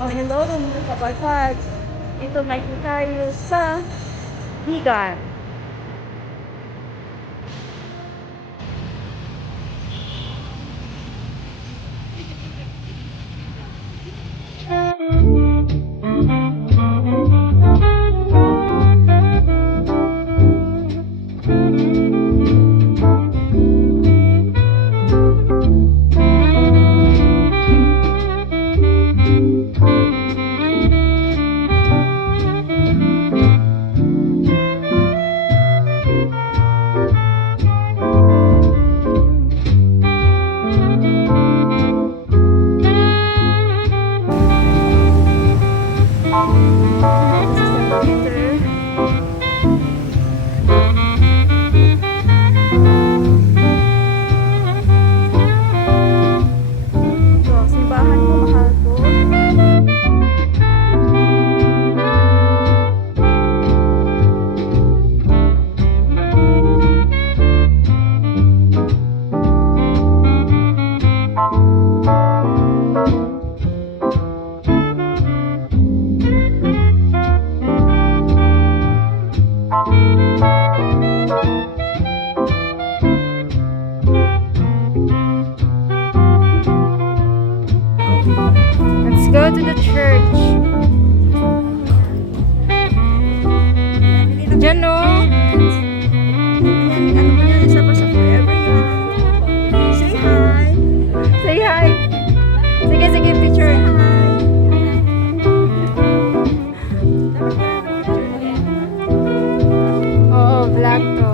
Oh, hello mga kabarkad. Ito may tayo sa Higan. Let's go to the church. Diyan no? Ano mo yan? Isa pa sa forever yan. Say hi. Say hi. Sige, sige, picture. Oo, vlog to.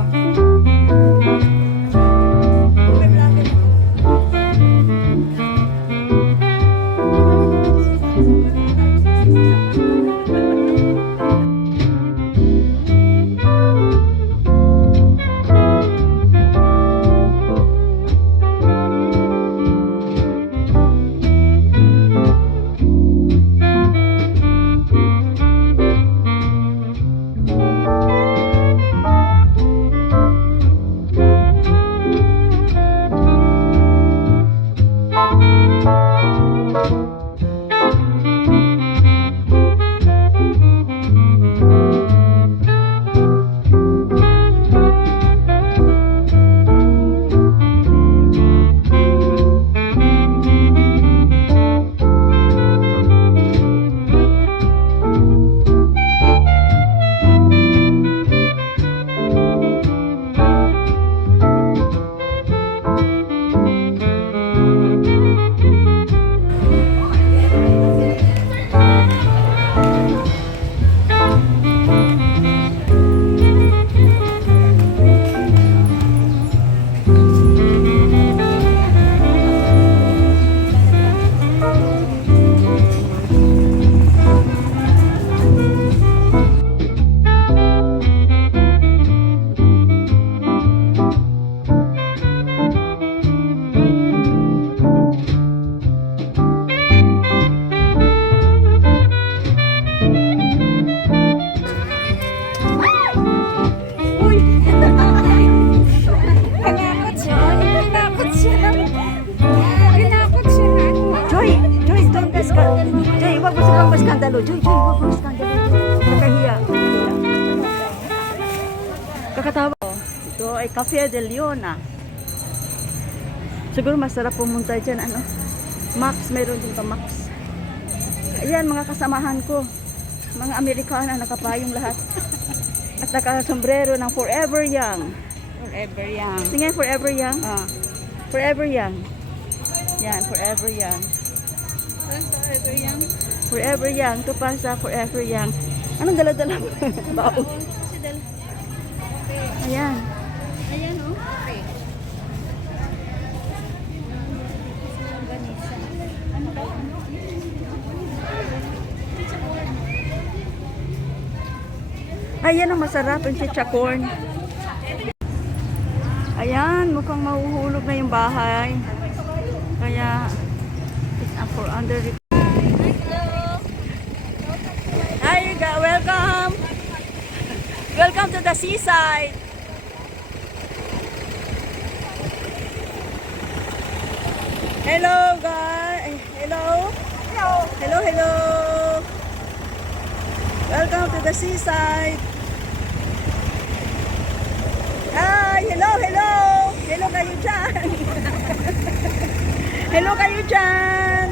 Joy, wag mo silang maskandalo. Joy, wag mo maskandalo. Nakahiya. Kakatawa. Ito ay Cafe de Leona. Siguro masarap pumunta dyan. Ano? Max, mayroon din pa Max. Ayan, mga kasamahan ko. Mga Amerikana, nakapayong lahat. At naka-sombrero ng Forever Young. Forever young. Tingnan, Forever Young. Forever Young. Yan, Forever Young. Forever young. Forever Young. Ito pa sa Forever Young. Anong dala-dala mo? Baon. Ayan. Ayan o. Ayan ang masarap. Yung chichacorn. Ayan. Mukhang mahuhulog na yung bahay. Kaya it's for under. Hi, welcome. Welcome to the seaside. Hello guys. Hello. Hello, hello. Welcome to the seaside. Hi, hello, hello. Hello kayo dyan. Hello kayo dyan.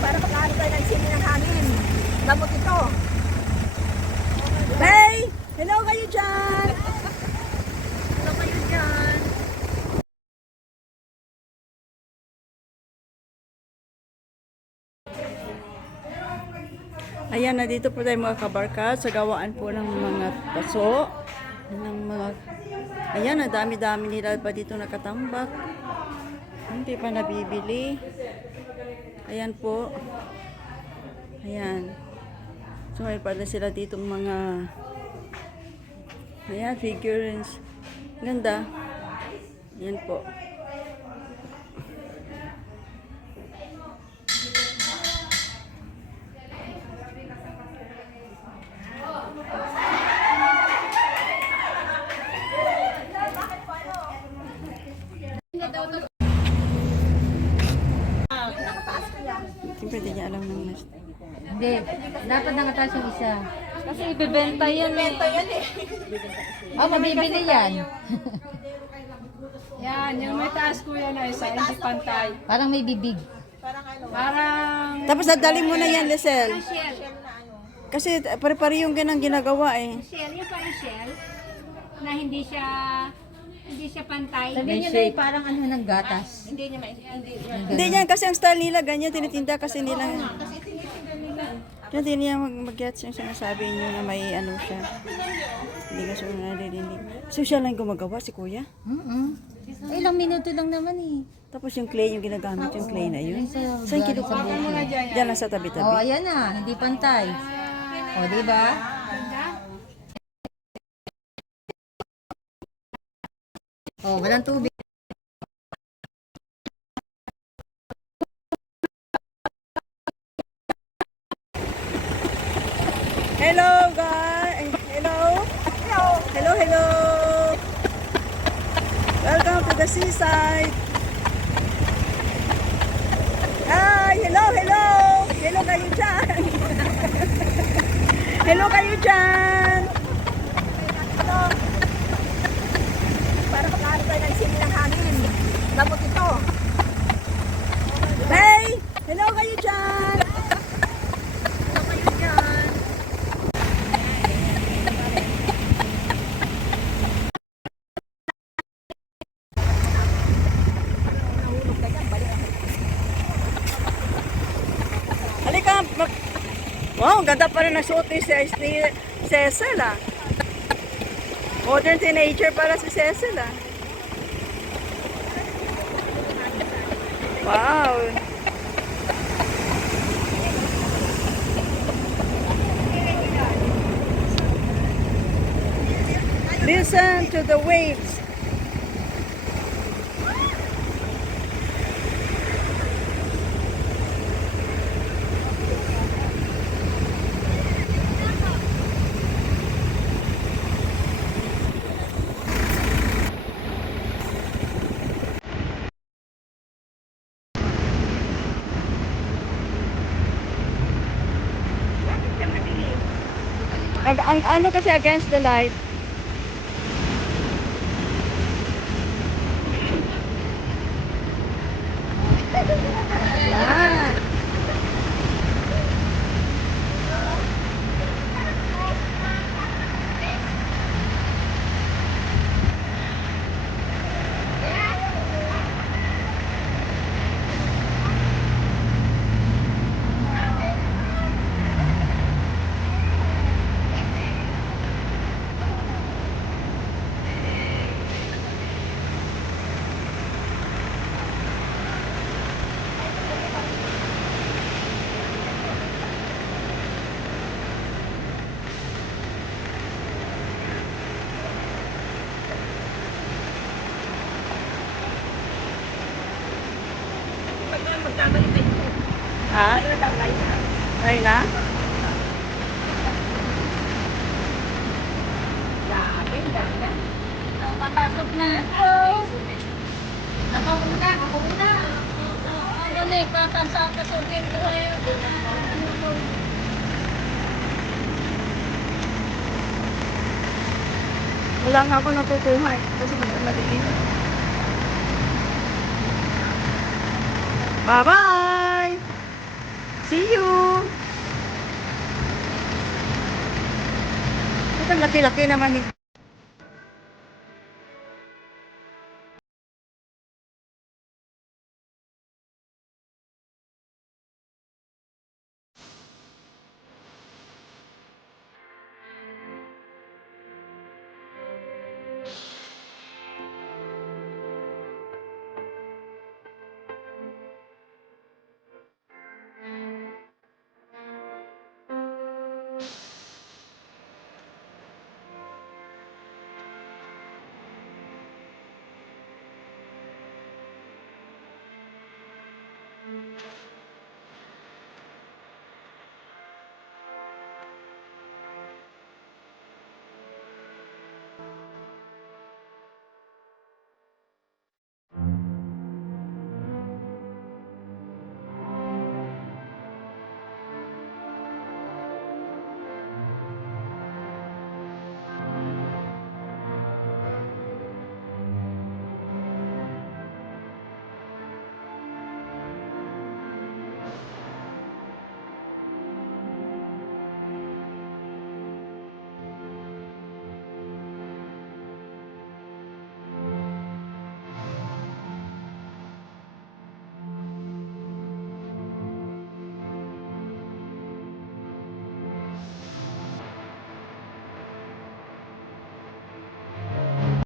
Para makaano tayo ng sili ng hangin. Gamot ito. Hey, hello kayo dyan. Ano kayo dyan? Ayan, na dito po tayo mga kabarka sa gawaan po ng mga paso. Ng mga, ayan, na dami-dami nila pa dito nakatambak. Hindi pa nabibili. Ayan po. Ayan. So, may pala sila ditong mga, ayan, figurines. Ganda. Ayan po. Siyempre, di niya alam ng mas. Hindi, dapat nakataas yung isa. Kasi ibebenta yan eh. Oh, mabibili yan. Yan, yung may taas kuya na isa, hindi pantay. Parang may bibig. Parang Tapos nadali mo na yan, Lisel. Kasi pare-pare yung ganang ginagawa eh. Shell, yung parang shell na hindi siya pantay. Sabihin niyo na parang ano ng gatas. Hindi yan, kasi ang style nila, ganyan, tinitinda kasi nila. Kaya hindi niya mag-gets yung sinasabi niyo na may ano siya. Hindi ka siya nalilinig. So siya lang gumagawa, si kuya. Ay, ilang minuto lang naman eh. Tapos yung clay, yung ginagamit yung clay na yun. Saan galing kinukuha? sa buko. Diyan lang sa Oh, tabi-tabi. ayan na, hindi pantay. Oh, di ba? Oh, walang tubig. Hello guys! Hello! Hello, hello! Welcome to the seaside! Hi! Hello, hello! Hello kayo dyan! Hello kayo dyan! Para makaano tayo ng sili ng hangin. Gamot ito. Hey! Hello kayo dyan! Ano kayo dyan? Halika! Wow, ganda pa rin ang suot ni Cecil ah. Modern teenager pala si Cecil ah. Wow! Listen to the waves. Ang ano kasi against the light. Ha? Ay na? Papasok na. Ako muna. Nick, saan kasutin ko ngayon? Wala nga ako natutuhan kasi maliit. Bye-bye! See you! Ito laki-laki naman eh.